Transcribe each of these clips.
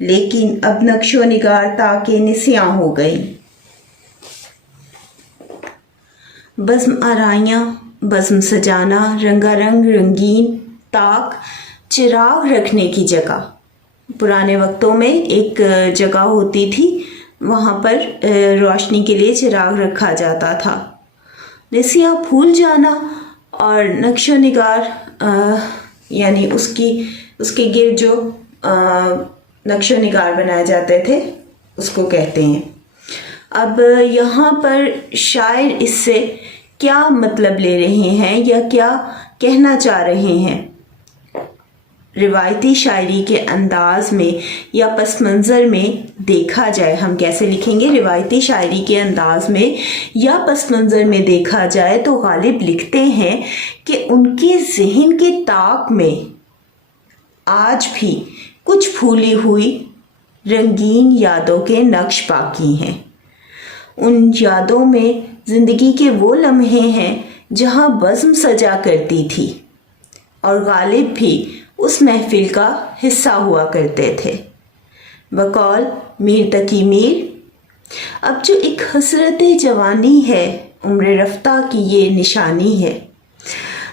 لیکن اب نقش و نگار تاکہ نسیاں ہو گئی۔ بزم آرائیاں، بزم سجانا، رنگا رنگ رنگین طاق، چراغ رکھنے کی جگہ۔ پرانے وقتوں میں ایک جگہ ہوتی تھی، وہاں پر روشنی کے لیے چراغ رکھا جاتا تھا۔ نسیاں پھول جانا اور نقش و نگار یعنی اس کے گرد جو نقش و نگار بنائے جاتے تھے اس کو کہتے ہیں۔ اب یہاں پر شاعر اس سے کیا مطلب لے رہے ہیں یا کیا کہنا چاہ رہے ہیں؟ روایتی شاعری کے انداز میں یا پس منظر میں دیکھا جائے، ہم کیسے لکھیں گے؟ روایتی شاعری کے انداز میں یا پس منظر میں دیکھا جائے تو غالب لکھتے ہیں کہ ان کے ذہن کے طاق میں آج بھی کچھ پھولی ہوئی رنگین یادوں کے نقش باقی ہیں۔ ان یادوں میں زندگی کے وہ لمحے ہیں جہاں بزم سجا کرتی تھی اور غالب بھی اس محفل کا حصہ ہوا کرتے تھے۔ بقول میر تقی میر، اب جو ایک حسرت جوانی ہے، عمر رفتہ کی یہ نشانی ہے۔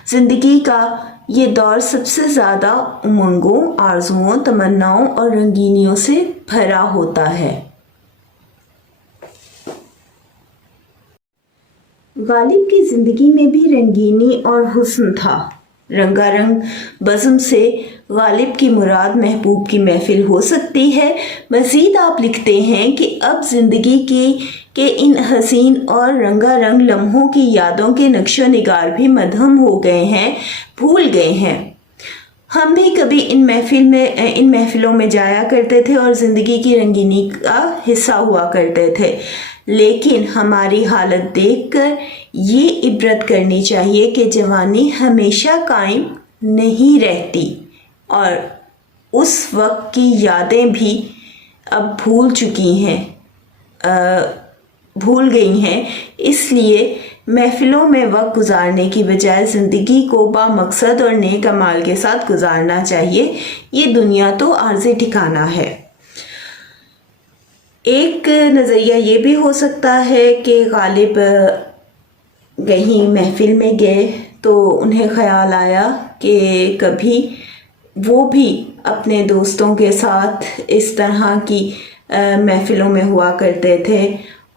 زندگی کا یہ دور سب سے زیادہ امنگوں، آرزوؤں، تمناؤں اور رنگینیوں سے بھرا ہوتا ہے۔ غالب کی زندگی میں بھی رنگینی اور حسن تھا۔ رنگا رنگ بزم سے غالب کی مراد محبوب کی محفل ہو سکتی ہے۔ مزید آپ لکھتے ہیں کہ اب زندگی کے ان حسین اور رنگا رنگ لمحوں کی یادوں کے نقش و نگار بھی مدھم ہو گئے ہیں، بھول گئے ہیں۔ ہم بھی کبھی ان محفلوں میں جایا کرتے تھے اور زندگی کی رنگینی کا حصہ ہوا کرتے تھے، لیکن ہماری حالت دیکھ کر یہ عبرت کرنی چاہیے کہ جوانی ہمیشہ قائم نہیں رہتی اور اس وقت کی یادیں بھی اب بھول گئی ہیں۔ اس لیے محفلوں میں وقت گزارنے کی بجائے زندگی کو با مقصد اور نیک اعمال کے ساتھ گزارنا چاہیے۔ یہ دنیا تو عارضی ٹھکانہ ہے۔ ایک نظریہ یہ بھی ہو سکتا ہے کہ غالب کہیں محفل میں گئے تو انہیں خیال آیا کہ کبھی وہ بھی اپنے دوستوں کے ساتھ اس طرح کی محفلوں میں ہوا کرتے تھے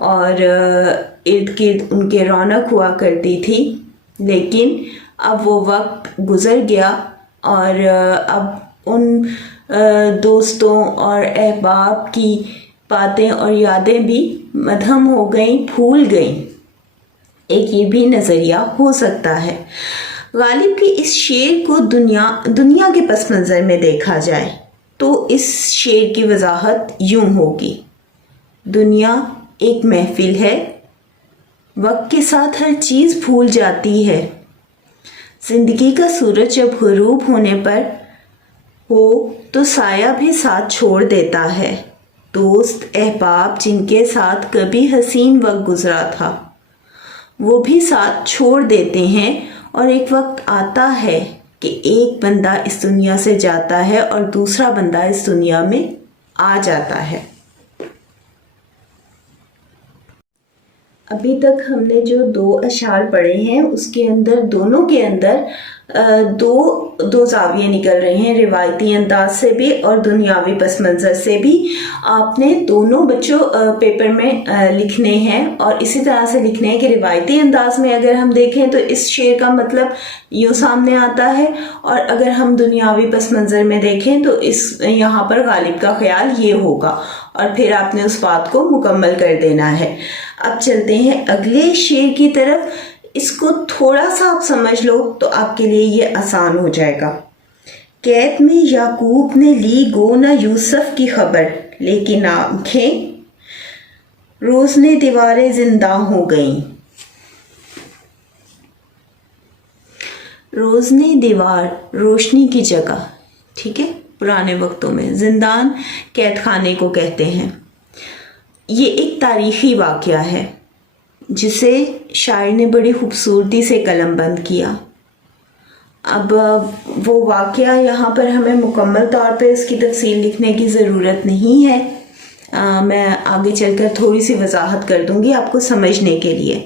اور ارد گرد ان کے رونق ہوا کرتی تھی، لیکن اب وہ وقت گزر گیا اور اب ان دوستوں اور احباب کی باتیں اور یادیں بھی مدھم ہو گئیں، بھول گئیں۔ ایک یہ بھی نظریہ ہو سکتا ہے۔ غالب کی اس شعر کو دنیا کے پس منظر میں دیکھا جائے تو اس شعر کی وضاحت یوں ہوگی: دنیا ایک محفل ہے، وقت کے ساتھ ہر چیز بھول جاتی ہے۔ زندگی کا سورج جب غروب ہونے پر ہو تو سایہ بھی ساتھ چھوڑ دیتا ہے۔ دوست احباب جن کے ساتھ کبھی حسین وقت گزرا تھا وہ بھی ساتھ چھوڑ دیتے ہیں، اور ایک وقت آتا ہے کہ ایک بندہ اس دنیا سے جاتا ہے اور دوسرا بندہ اس دنیا میں آ جاتا ہے۔ ابھی تک ہم نے جو 2 اشعار پڑھے ہیں اس کے اندر دونوں کے اندر دو زاویے نکل رہے ہیں، روایتی انداز سے بھی اور دنیاوی پس منظر سے بھی۔ آپ نے دونوں بچوں پیپر میں لکھنے ہیں اور اسی طرح سے لکھنے ہیں کہ روایتی انداز میں اگر ہم دیکھیں تو اس شعر کا مطلب یوں سامنے آتا ہے، اور اگر ہم دنیاوی پس منظر میں دیکھیں تو یہاں پر غالب کا خیال یہ ہوگا، اور پھر آپ نے اس بات کو مکمل کر دینا ہے۔ اب چلتے ہیں اگلے شعر کی طرف۔ اس کو تھوڑا سا آپ سمجھ لو تو آپ کے لیے یہ آسان ہو جائے گا۔ قید میں یعقوب نے لی گو نہ یوسف کی خبر، لیکن آنکھیں روزنے دیواریں زندہ ہو گئیں۔ روزنے دیوار روشنی کی جگہ، ٹھیک ہے، پرانے وقتوں میں زندان قید خانے کو کہتے ہیں۔ یہ ایک تاریخی واقعہ ہے جسے شاعر نے بڑی خوبصورتی سے قلم بند کیا۔ اب وہ واقعہ یہاں پر ہمیں مکمل طور پہ اس کی تفصیل لکھنے کی ضرورت نہیں ہے، میں آگے چل کر تھوڑی سی وضاحت کر دوں گی آپ کو سمجھنے کے لیے۔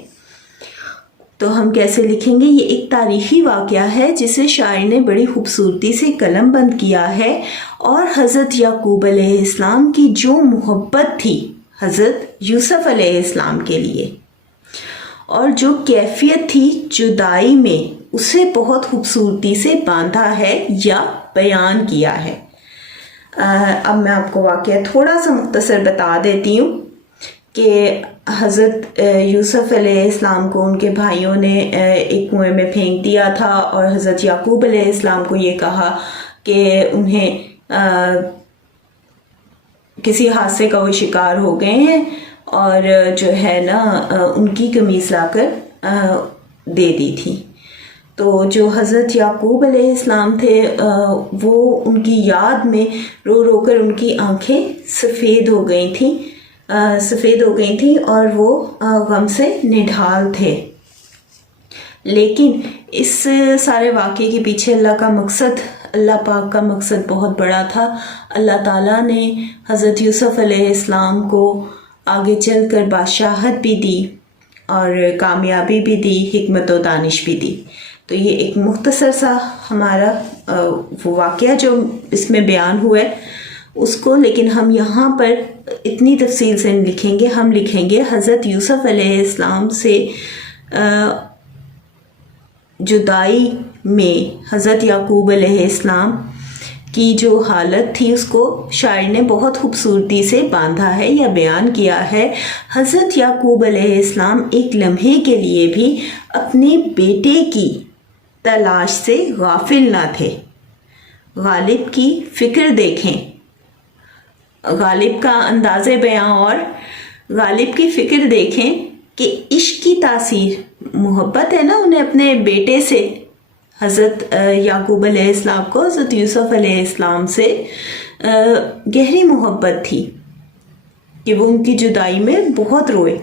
تو ہم کیسے لکھیں گے؟ یہ ایک تاریخی واقعہ ہے جسے شاعر نے بڑی خوبصورتی سے قلم بند کیا ہے، اور حضرت یعقوب علیہ السلام کی جو محبت تھی حضرت یوسف علیہ السلام کے لیے، اور جو کیفیت تھی جدائی میں، اسے بہت خوبصورتی سے باندھا ہے یا بیان کیا ہے۔ اب میں آپ کو واقعہ تھوڑا سا مختصر بتا دیتی ہوں کہ حضرت یوسف علیہ السلام کو ان کے بھائیوں نے ایک کنویں میں پھینک دیا تھا، اور حضرت یعقوب علیہ السلام کو یہ کہا کہ انہیں کسی حادثے کا وہ شکار ہو گئے ہیں، اور جو ہے نا ان کی قمیص لا کر دے دی تھی۔ تو جو حضرت یعقوب علیہ السلام تھے وہ ان کی یاد میں رو رو کر ان کی آنکھیں سفید ہو گئی تھیں اور وہ غم سے نڈھال تھے۔ لیکن اس سارے واقعے کے پیچھے اللہ پاک کا مقصد بہت بڑا تھا۔ اللہ تعالیٰ نے حضرت یوسف علیہ السلام کو آگے چل کر بادشاہت بھی دی اور کامیابی بھی دی، حکمت و دانش بھی دی۔ تو یہ ایک مختصر سا ہمارا وہ واقعہ جو اس میں بیان ہوا ہے اس کو، لیکن ہم یہاں پر اتنی تفصیل سے نہیں لکھیں گے، ہم لکھیں گے حضرت یوسف علیہ السلام سے جدائی میں حضرت یعقوب علیہ السلام کی جو حالت تھی اس کو شاعر نے بہت خوبصورتی سے باندھا ہے یا بیان کیا ہے۔ حضرت یعقوب علیہ السلام ایک لمحے کے لیے بھی اپنے بیٹے کی تلاش سے غافل نہ تھے۔ غالب کی فکر دیکھیں، غالب کا انداز بیاں اور غالب کی فکر دیکھیں کہ عشق کی تاثیر، محبت ہے نا انہیں اپنے بیٹے سے، حضرت یعقوب علیہ السلام کو حضرت یوسف علیہ السلام سے گہری محبت تھی کہ وہ ان کی جدائی میں بہت روئے۔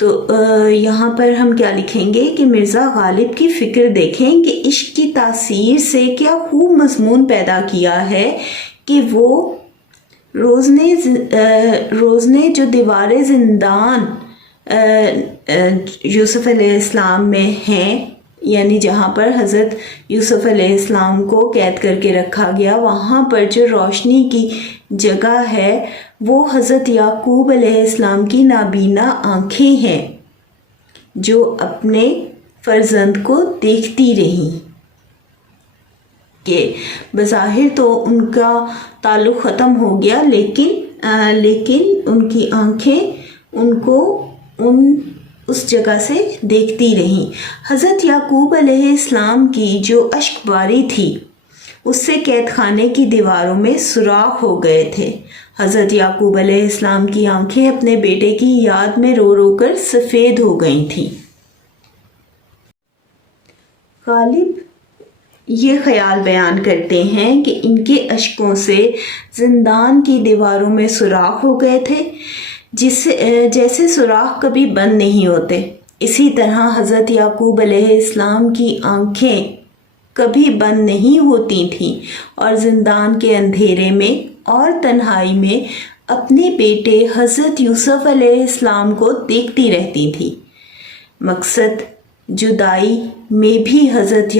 تو یہاں پر ہم کیا لکھیں گے کہ مرزا غالب کی فکر دیکھیں کہ عشق کی تاثیر سے کیا خوب مضمون پیدا کیا ہے کہ وہ روزنے جو دیوار زندان یوسف علیہ السلام میں ہیں، یعنی جہاں پر حضرت یوسف علیہ السلام کو قید کر کے رکھا گیا، وہاں پر جو روشنی کی جگہ ہے وہ حضرت یعقوب علیہ السلام کی نابینا آنکھیں ہیں جو اپنے فرزند کو دیکھتی رہیں، کہ بظاہر تو ان کا تعلق ختم ہو گیا لیکن ان کی آنکھیں ان کو اس جگہ سے دیکھتی رہیں۔ حضرت یعقوب علیہ السلام کی جو اشک باری تھی اس سے قید خانے کی دیواروں میں سوراخ ہو گئے تھے۔ حضرت یعقوب علیہ السلام کی آنکھیں اپنے بیٹے کی یاد میں رو رو کر سفید ہو گئی تھیں۔ غالب یہ خیال بیان کرتے ہیں کہ ان کے اشکوں سے زندان کی دیواروں میں سوراخ ہو گئے تھے، جیسے سوراخ کبھی بند نہیں ہوتے، اسی طرح حضرت یعقوب علیہ السلام کی آنکھیں کبھی بند نہیں ہوتی تھیں اور زندان کے اندھیرے میں اور تنہائی میں اپنے بیٹے حضرت یوسف علیہ السلام کو دیکھتی رہتی تھی۔ مقصد جدائی میں بھی حضرت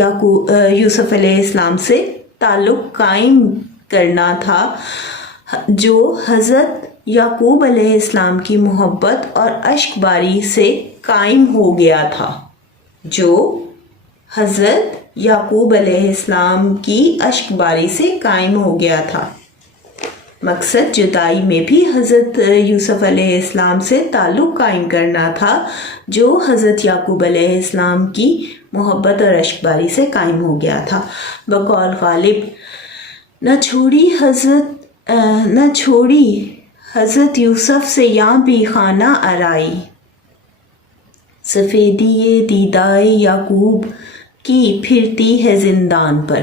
یوسف علیہ السلام سے تعلق قائم کرنا تھا، جو حضرت یعقوب علیہ السلام کی محبت اور اشک باری سے قائم ہو گیا تھا، جو حضرت یعقوب علیہ السلام کی اشک باری سے قائم ہو گیا تھا۔ مقصد جدائی میں بھی حضرت یوسف علیہ السلام سے تعلق قائم کرنا تھا، جو حضرت یعقوب علیہ السلام کی محبت اور اشک باری سے قائم ہو گیا تھا۔ بقول غالب نہ چھوڑی حضرت یوسف سے یاں بھی خانہ آرائی، سفیدی دیدائے یعقوب کی پھرتی ہے زندان پر۔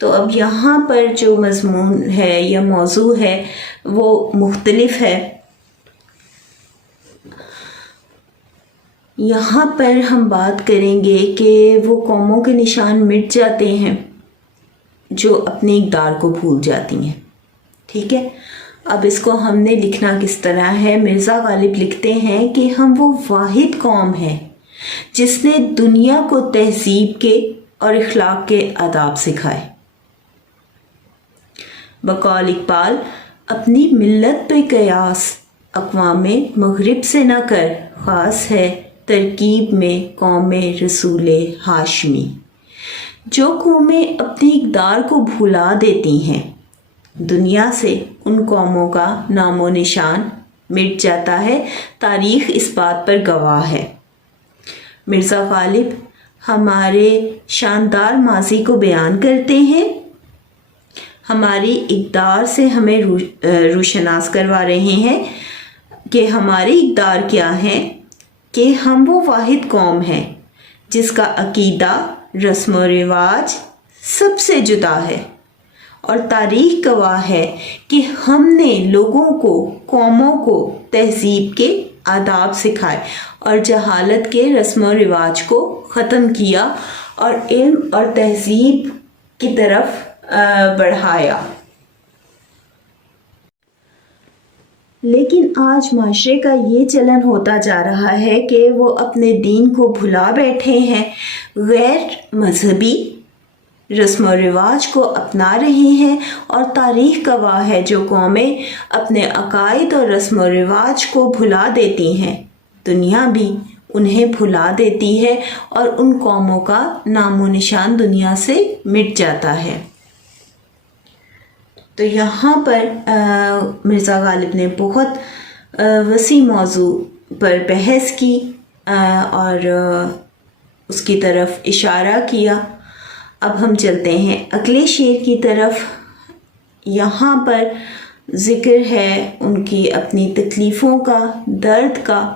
تو اب یہاں پر جو مضمون ہے یا موضوع ہے وہ مختلف ہے. یہاں پر ہم بات کریں گے کہ وہ قوموں کے نشان مٹ جاتے ہیں جو اپنے اقدار کو بھول جاتی ہیں. ٹھیک ہے، اب اس کو ہم نے لکھنا کس طرح ہے. مرزا غالب لکھتے ہیں کہ ہم وہ واحد قوم ہیں جس نے دنیا کو تہذیب کے اور اخلاق کے آداب سکھائے. بقول اقبال، اپنی ملت پہ قیاس اقوام مغرب سے نہ کر، خاص ہے ترکیب میں قوم رسول ہاشمی. جو قومیں اپنے اقدار کو بھلا دیتی ہیں دنیا سے ان قوموں کا نام و نشان مٹ جاتا ہے. تاریخ اس بات پر گواہ ہے. مرزا غالب ہمارے شاندار ماضی کو بیان کرتے ہیں، ہماری اقدار سے ہمیں روشناس کروا رہے ہیں کہ ہماری اقدار کیا ہے، کہ ہم وہ واحد قوم ہیں جس کا عقیدہ، رسم و رواج سب سے جدا ہے، اور تاریخ گواہ ہے کہ ہم نے لوگوں کو، قوموں کو تہذیب کے آداب سکھائے اور جہالت کے رسم و رواج کو ختم کیا اور علم اور تہذیب کی طرف بڑھایا. لیکن آج معاشرے کا یہ چلن ہوتا جا رہا ہے کہ وہ اپنے دین کو بھلا بیٹھے ہیں، غیر مذہبی رسم و رواج کو اپنا رہے ہیں، اور تاریخ گواہ ہے جو قومیں اپنے عقائد اور رسم و رواج کو بھلا دیتی ہیں دنیا بھی انہیں بھلا دیتی ہے اور ان قوموں کا نام و نشان دنیا سے مٹ جاتا ہے. تو یہاں پر مرزا غالب نے بہت وسیع موضوع پر بحث کی اور اس کی طرف اشارہ کیا. اب ہم چلتے ہیں اگلے شعر کی طرف. یہاں پر ذکر ہے ان کی اپنی تکلیفوں کا، درد کا،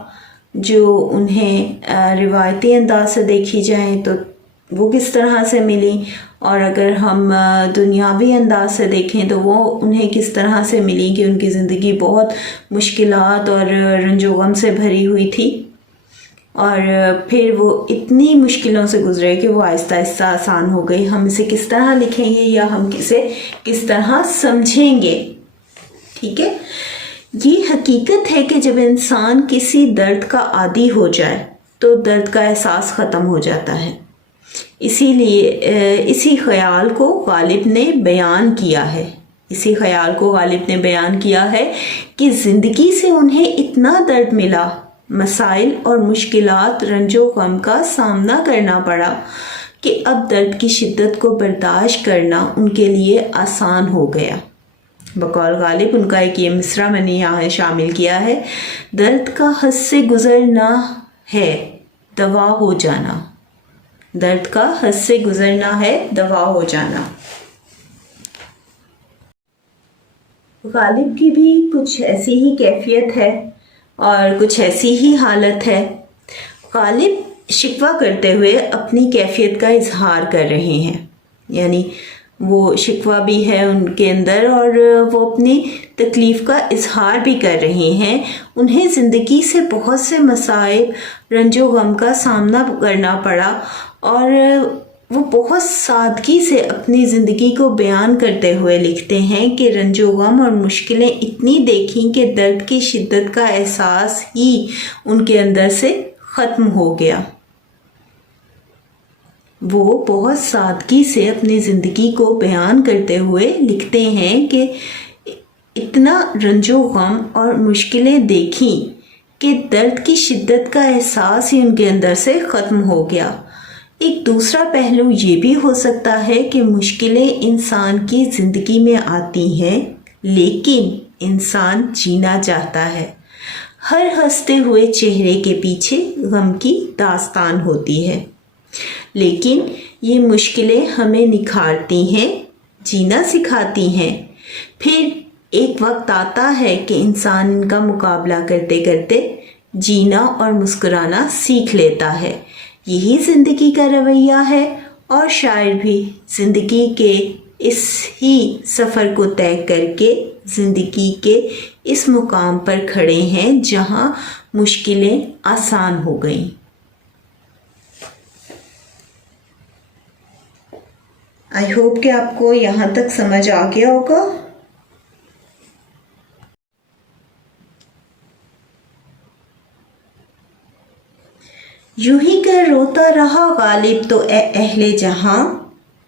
جو انہیں روایتی انداز سے دیکھی جائیں تو وہ کس طرح سے ملی، اور اگر ہم دنیاوی انداز سے دیکھیں تو وہ انہیں کس طرح سے ملی کہ ان کی زندگی بہت مشکلات اور رنج و غم سے بھری ہوئی تھی، اور پھر وہ اتنی مشکلوں سے گزرے کہ وہ آہستہ آہستہ آسان ہو گئی. ہم اسے کس طرح لکھیں گے یا ہم اسے کس طرح سمجھیں گے. ٹھیک ہے، یہ حقیقت ہے کہ جب انسان کسی درد کا عادی ہو جائے تو درد کا احساس ختم ہو جاتا ہے. اسی لیے اسی خیال کو غالب نے بیان کیا ہے کہ زندگی سے انہیں اتنا درد ملا، مسائل اور مشکلات، رنج و غم کا سامنا کرنا پڑا کہ اب درد کی شدت کو برداشت کرنا ان کے لیے آسان ہو گیا. بقول غالب ان کا ایک یہ مصرع میں نے یہاں شامل کیا ہے: درد کا حد سے گزرنا ہے دوا ہو جانا. درد کا حد سے گزرنا ہے دوا ہو جانا. غالب کی بھی کچھ ایسی ہی کیفیت ہے اور کچھ ایسی ہی حالت ہے. غالب شکوہ کرتے ہوئے اپنی کیفیت کا اظہار کر رہے ہیں، یعنی وہ شکوہ بھی ہے ان کے اندر اور وہ اپنی تکلیف کا اظہار بھی کر رہے ہیں. انہیں زندگی سے بہت سے مصائب، رنج و غم کا سامنا کرنا پڑا، اور وہ بہت سادگی سے اپنی زندگی کو بیان کرتے ہوئے لکھتے ہیں کہ رنج و غم اور مشکلیں اتنی دیکھیں کہ درد کی شدت کا احساس ہی ان کے اندر سے ختم ہو گیا. وہ بہت سادگی سے اپنی زندگی کو بیان کرتے ہوئے لکھتے ہیں کہ اتنا رنج و غم اور مشکلیں دیکھیں کہ درد کی شدت کا احساس ہی ان کے اندر سے ختم ہو گیا. ایک دوسرا پہلو یہ بھی ہو سکتا ہے کہ مشکلیں انسان کی زندگی میں آتی ہیں لیکن انسان جینا چاہتا ہے. ہر ہنستے ہوئے چہرے کے پیچھے غم کی داستان ہوتی ہے، لیکن یہ مشکلیں ہمیں نکھارتی ہیں، جینا سکھاتی ہیں. پھر ایک وقت آتا ہے کہ انسان ان کا مقابلہ کرتے کرتے جینا اور مسکرانا سیکھ لیتا ہے. یہی زندگی کا رویہ ہے، اور شاعر بھی زندگی کے اس ہی سفر کو طے کر کے زندگی کے اس مقام پر کھڑے ہیں جہاں مشکلیں آسان ہو گئیں۔ آئی ہوپ کہ آپ کو یہاں تک سمجھ آ گیا ہوگا۔ یوں ہی کر روتا رہا غالب تو اے اہل جہاں،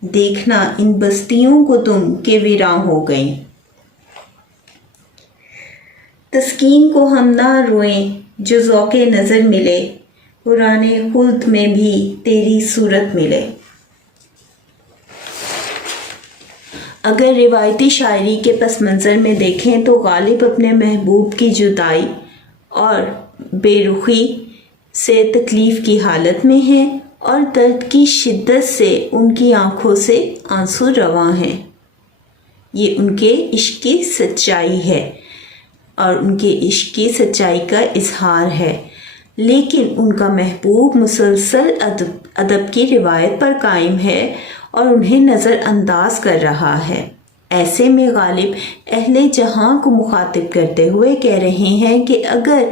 دیکھنا ان بستیوں کو تم کہ ویراں ہو گئیں۔ تسکین کو ہم نہ روئیں جو ذوق نظر ملے، قرآن خلد میں بھی تیری صورت ملے۔ اگر روایتی شاعری کے پس منظر میں دیکھیں تو غالب اپنے محبوب کی جدائی اور بے رخی سے تکلیف کی حالت میں ہیں اور درد کی شدت سے ان کی آنکھوں سے آنسو رواں ہیں۔ یہ ان کے عشق کی سچائی ہے اور ان کے عشق کی سچائی کا اظہار ہے، لیکن ان کا محبوب مسلسل ادب کی روایت پر قائم ہے اور انہیں نظر انداز کر رہا ہے۔ ایسے میں غالب اہل جہاں کو مخاطب کرتے ہوئے کہہ رہے ہیں کہ اگر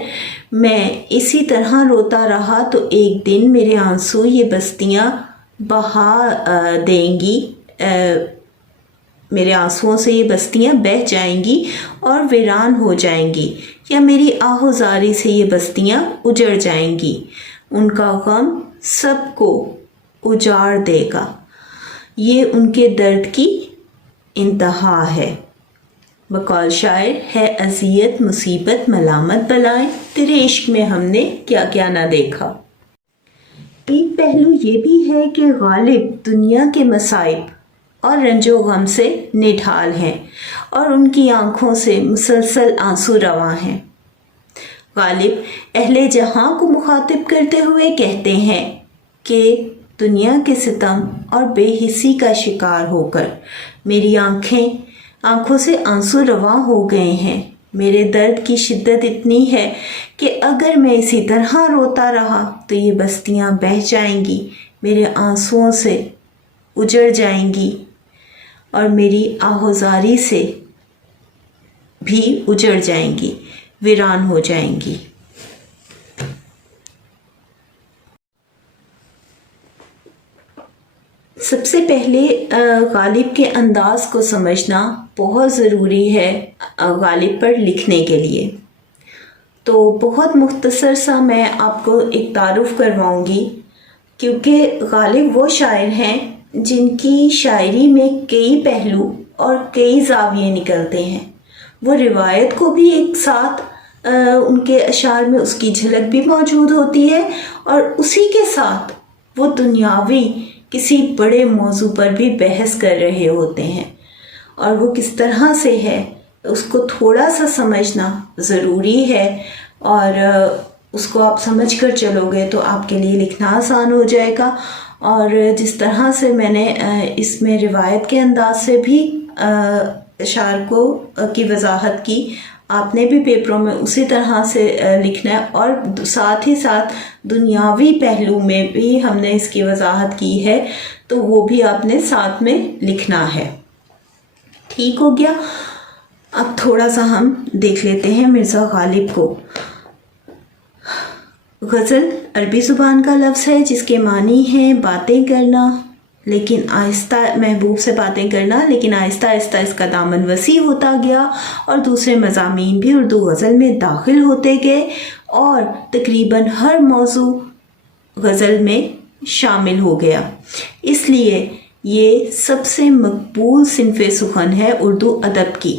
میں اسی طرح روتا رہا تو ایک دن میرے آنسو یہ بستیاں بہا دیں گی، میرے آنسوؤں سے یہ بستیاں بہہ جائیں گی اور ویران ہو جائیں گی، یا میری آہوزاری سے یہ بستیاں اجڑ جائیں گی۔ ان کا غم سب کو اجاڑ دے گا، یہ ان کے درد کی انتہا ہے۔ بقول شاعر ہے اذیت مصیبت ملامت بلائیں، تیرے عشق میں ہم نے کیا کیا نہ دیکھا۔ ایک پہلو یہ بھی ہے کہ غالب دنیا کے مصائب اور رنج و غم سے نڈھال ہیں اور ان کی آنکھوں سے مسلسل آنسو رواں ہیں۔ غالب اہل جہاں کو مخاطب کرتے ہوئے کہتے ہیں کہ دنیا کے ستم اور بے حسی کا شکار ہو کر میری آنکھوں سے آنسو رواں ہو گئے ہیں۔ میرے درد کی شدت اتنی ہے کہ اگر میں اسی طرح روتا رہا تو یہ بستیاں بہہ جائیں گی، میرے آنسوؤں سے اجڑ جائیں گی اور میری آہوزاری سے بھی اجڑ جائیں گی، ویران ہو جائیں گی۔ سب سے پہلے غالب کے انداز کو سمجھنا بہت ضروری ہے غالب پر لکھنے کے لیے۔ تو بہت مختصر سا میں آپ کو ایک تعارف کرواؤں گی، کیونکہ غالب وہ شاعر ہیں جن کی شاعری میں کئی پہلو اور کئی زاویے نکلتے ہیں۔ وہ روایت کو بھی ایک ساتھ ان کے اشعار میں اس کی جھلک بھی موجود ہوتی ہے، اور اسی کے ساتھ وہ دنیاوی کسی بڑے موضوع پر بھی بحث کر رہے ہوتے ہیں، اور وہ کس طرح سے ہے اس کو تھوڑا سا سمجھنا ضروری ہے، اور اس کو آپ سمجھ کر چلو گے تو آپ کے لیے لکھنا آسان ہو جائے گا۔ اور جس طرح سے میں نے اس میں روایت کے انداز سے بھی اشعار کی وضاحت کی، آپ نے بھی پیپروں میں اسی طرح سے لکھنا ہے، اور ساتھ ہی ساتھ دنیاوی پہلو میں بھی ہم نے اس کی وضاحت کی ہے، تو وہ بھی آپ نے ساتھ میں لکھنا ہے۔ ٹھیک ہو گیا؟ اب تھوڑا سا ہم دیکھ لیتے ہیں مرزا غالب کو۔ غزل عربی زبان کا لفظ ہے جس کے معنی ہیں باتیں کرنا، لیکن آہستہ محبوب سے باتیں کرنا، لیکن آہستہ آہستہ اس کا دامن وسیع ہوتا گیا اور دوسرے مضامین بھی اردو غزل میں داخل ہوتے گئے، اور تقریباً ہر موضوع غزل میں شامل ہو گیا۔ اس لیے یہ سب سے مقبول صنف سخن ہے اردو ادب کی۔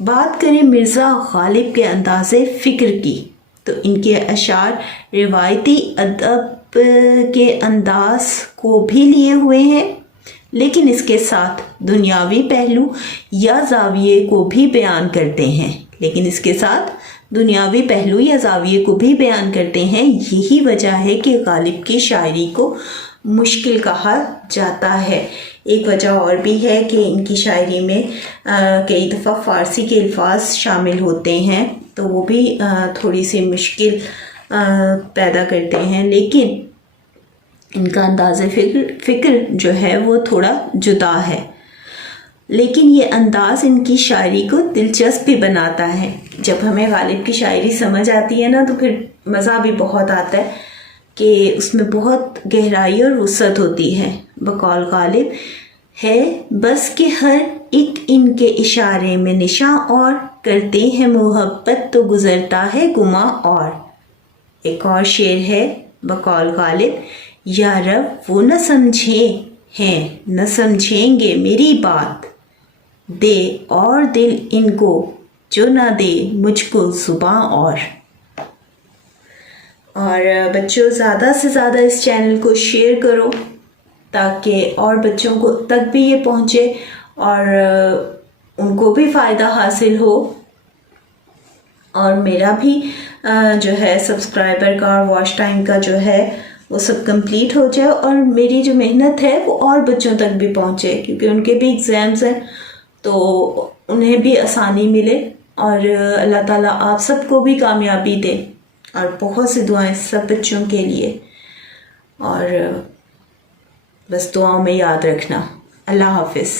بات کریں مرزا غالب کے انداز فکر کی تو ان کے اشعار روایتی ادب کے انداز کو بھی لیے ہوئے ہیں، لیکن اس کے ساتھ دنیاوی پہلو یا زاویے کو بھی بیان کرتے ہیں یہی وجہ ہے کہ غالب کی شاعری کو مشکل کہا جاتا ہے۔ ایک وجہ اور بھی ہے کہ ان کی شاعری میں کئی دفعہ فارسی کے الفاظ شامل ہوتے ہیں، تو وہ بھی تھوڑی سی مشکل پیدا کرتے ہیں، لیکن ان کا انداز فکر جو ہے وہ تھوڑا جدا ہے۔ لیکن یہ انداز ان کی شاعری کو دلچسپ بھی بناتا ہے. جب ہمیں غالب کی شاعری سمجھ آتی ہے نا تو پھر مزہ بھی بہت آتا ہے کہ اس میں بہت گہرائی اور وسعت ہوتی ہے. بقول غالب ہے بس کہ ہر ایک ان کے اشارے میں نشاں اور کرتے ہیں محبت تو گزرتا ہے گماں اور. ایک اور شعر ہے بقول غالب یا رب وہ نہ سمجھیں ہیں نہ سمجھیں گے میری بات دے اور دل ان کو جو نہ دے مجھ کو زباں اور. اور بچوں زیادہ سے زیادہ اس چینل کو شیئر کرو تاکہ اور بچوں کو تک بھی یہ پہنچے اور ان کو بھی فائدہ حاصل ہو اور میرا بھی جو ہے سبسکرائبر کا اور واچ ٹائم کا جو ہے وہ سب کمپلیٹ ہو جائے اور میری جو محنت ہے وہ اور بچوں تک بھی پہنچے کیونکہ ان کے بھی ایگزامز ہیں تو انہیں بھی آسانی ملے. اور اللہ تعالیٰ آپ سب کو بھی کامیابی دے اور بہت سی دعائیں سب بچوں کے لیے. اور بس دعاؤں میں یاد رکھنا. اللہ حافظ.